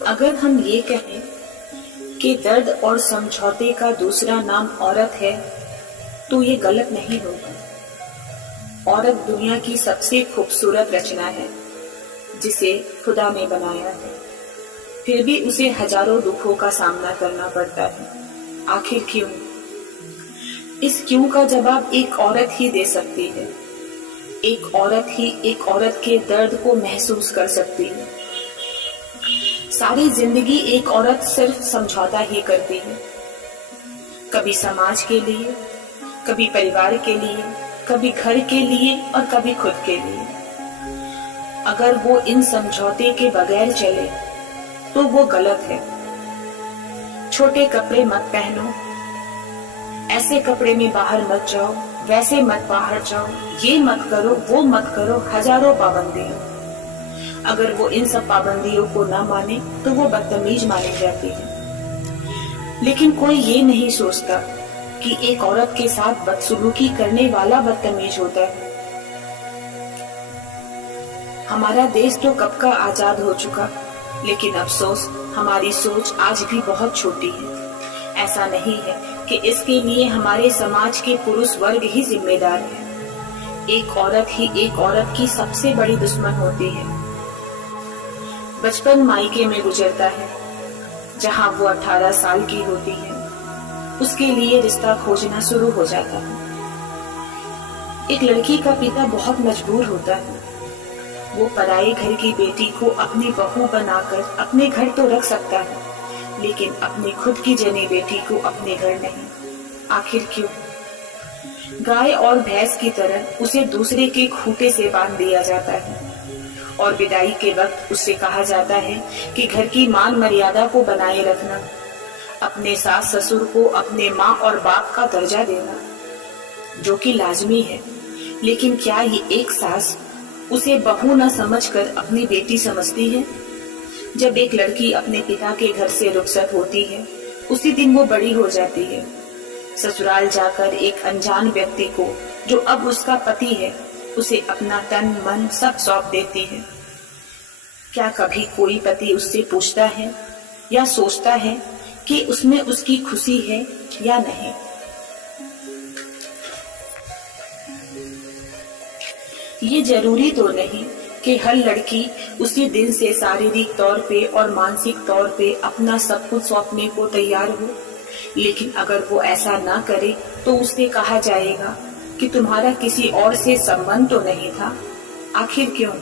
अगर हम ये कहें कि दर्द और समझौते का दूसरा नाम औरत है, तो ये गलत नहीं होगा। औरत दुनिया की सबसे खूबसूरत रचना है जिसे खुदा ने बनाया है, फिर भी उसे हजारों दुखों का सामना करना पड़ता है। आखिर क्यों? इस क्यों का जवाब एक औरत ही दे सकती है। एक औरत ही एक औरत के दर्द को महसूस कर सकती है। सारी जिंदगी एक औरत सिर्फ समझौता ही करती है, कभी समाज के लिए, कभी परिवार के लिए, कभी घर के लिए और कभी खुद के लिए। अगर वो इन समझौते के बगैर चले तो वो गलत है। छोटे कपड़े मत पहनो, ऐसे कपड़े में बाहर मत जाओ, वैसे मत बाहर जाओ, ये मत करो, वो मत करो, हजारों पाबंदियां। अगर वो इन सब पाबंदियों को ना माने तो वो बदतमीज मानी जाती है। लेकिन कोई ये नहीं सोचता कि एक औरत के साथ बदसलूकी करने वाला बदतमीज होता है। हमारा देश तो कब का आजाद हो चुका, लेकिन अफसोस हमारी सोच आज भी बहुत छोटी है। ऐसा नहीं है कि इसके लिए हमारे समाज के पुरुष वर्ग ही जिम्मेदार है। एक औरत ही एक औरत की सबसे बड़ी दुश्मन होती है। बचपन मायके में गुजरता है, जहां वो 18 साल की होती है, उसके लिए रिश्ता खोजना शुरू हो जाता है। एक लड़की का पिता बहुत मजबूर होता है। वो पराये घर की बेटी को अपनी बहू बनाकर अपने घर तो रख सकता है, लेकिन अपनी खुद की जनी बेटी को अपने घर नहीं। आखिर क्यों? गाय और भैंस की तरह उसे दूसरे के खूंटे से बांध दिया जाता है और विदाई के वक्त उससे कहा जाता है कि घर की मान मर्यादा को बनाए रखना, अपने सास ससुर को अपने माँ और बाप का दर्जा देना, जो कि लाजमी है। लेकिन क्या ये एक सास उसे बहू न समझकर अपनी बेटी समझती है? जब एक लड़की अपने पिता के घर से रुखसत होती है, उसी दिन वो बड़ी हो जाती है। ससुराल जाकर एक अनजान व्यक्ति को, जो अब उसका पति है, उसे अपना तन मन सब सौंप देती है। क्या कभी कोई पति उससे पूछता है या सोचता है कि उसमें उसकी खुशी है या नहीं? ये जरूरी तो नहीं कि हर लड़की उसी दिन से शारीरिक तौर पे और मानसिक तौर पे अपना सब कुछ सौंपने को तैयार हो, लेकिन अगर वो ऐसा ना करे तो उससे कहा जाएगा कि तुम्हारा किसी और से संबंध तो नहीं था। आखिर क्यों?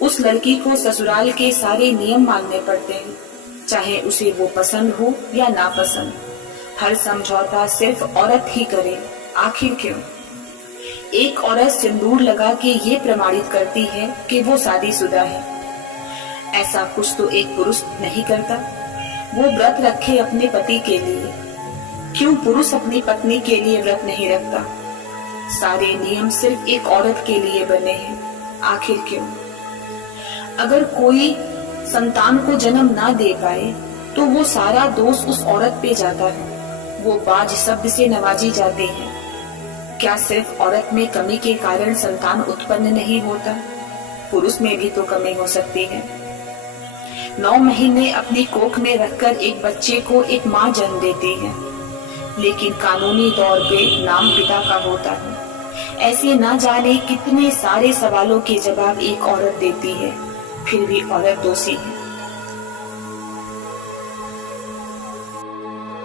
उस लड़की को ससुराल के सारे नियम मानने पड़ते हैं, चाहे उसे वो पसंद हो या ना पसंद। हर समझौता सिर्फ औरत ही करे। आखिर क्यों? एक औरत सिंदूर लगा के ये प्रमाणित करती है कि वो शादीशुदा है। ऐसा कुछ तो एक पुरुष नहीं करता। वो व्रत रखे अपने पति के लिए। क्यों पुरुष अपनी पत्नी के लिए व्रत नहीं रखता? सारे नियम सिर्फ एक औरत के लिए बने हैं। आखिर क्यों? अगर कोई संतान को जन्म ना दे पाए तो वो सारा दोष उस औरत पे जाता है। वो बाज शब्द से नवाजी जाते हैं। क्या सिर्फ औरत में कमी के कारण संतान उत्पन्न नहीं होता? पुरुष में भी तो कमी हो सकती है। 9 महीने अपनी कोख में रखकर एक बच्चे को एक माँ जन्म देती है, लेकिन कानूनी तौर पे नाम पिता का होता है। ऐसे ना जाने कितने सारे सवालों के जवाब एक औरत देती है, फिर भी औरत दोषी है।